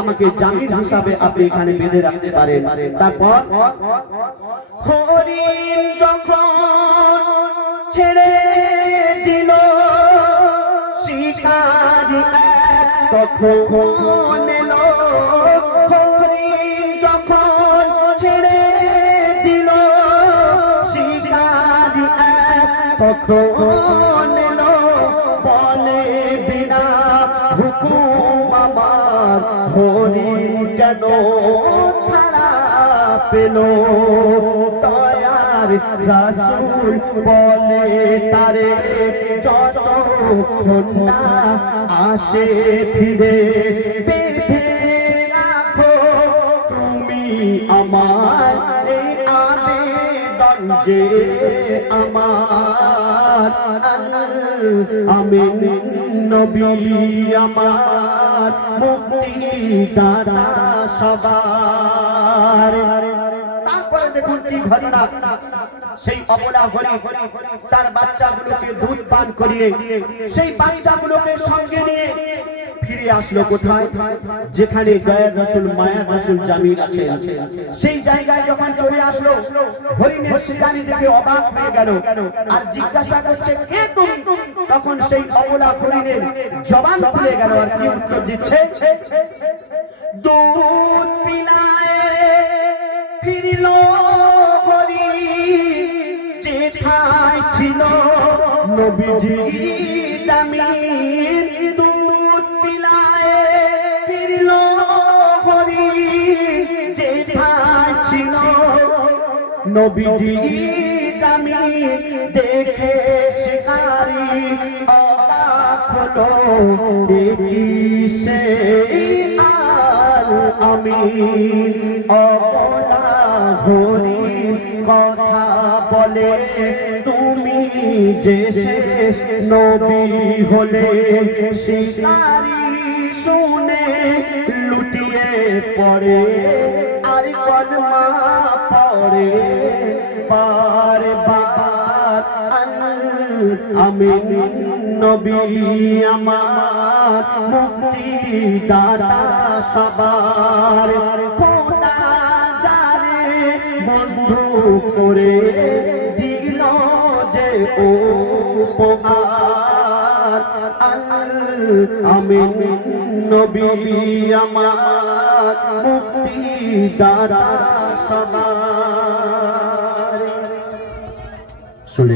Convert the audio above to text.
আমাকে জামিন হিসাবে আপনি এখানে বেঁধে রাখতে পারেন। তারপর হরিণ যখন ছেড়ে দিল শিকারি তখন এলো, হরিণ যখন ছেড়ে দিল শিকারি তখন এলো, বলে বিনা হুকুম আমার হরিণ কেন ছাড়া পেল। দয়ার রাসূল বলে তারে যতক্ষণ না আসে ফিরে, বেঁধে রাখো তুমি আমার এই আবেদন যে আমার, আমি নবী আমার মুক্তি দাতা সবার। তারপরে দেখুন কি ঘটনা, সেই অবলা হরিণ তার বাচ্চাগুলোকে দুধ পান করিয়ে সেই বাচ্চাগুলোকে সঙ্গে নিয়ে ফিরে আসলো কোথায়? যেখানে দয়ার রাসূল মায়ার রাসূল জামিল আছে, সেই জায়গায় যখন চলে আসলো হরিণের শিকারী দেখে অবাক হয়ে গেল আর জিজ্ঞাসা করছে কে তুমি? তখন সেই অবলা হরিণের জবান খুলে গেল আর কি উত্তর দিচ্ছে, দুধ পিলায় ফিরল হরিণ যেথায় ছিল নবীজি জামিল, দুধ পিলায় ফিরল হরিণ যেথায় ছিল নবীজি জামিল, দেখে শিকারী অবাক হলো কি সেই আমি অবলা হরিণ কথা বলে তুমি যে শেষ নবী হলে। শিকারী শুনে লুটিয়ে পড়ে আর কলমা পড়ে বারবার, আমি নবী আমার মুক্তি দাতা সবার। খোদা যারে বন্ধু করে দিল যে উপহার, আমি নবী আমার মুক্তি দাতা সবার।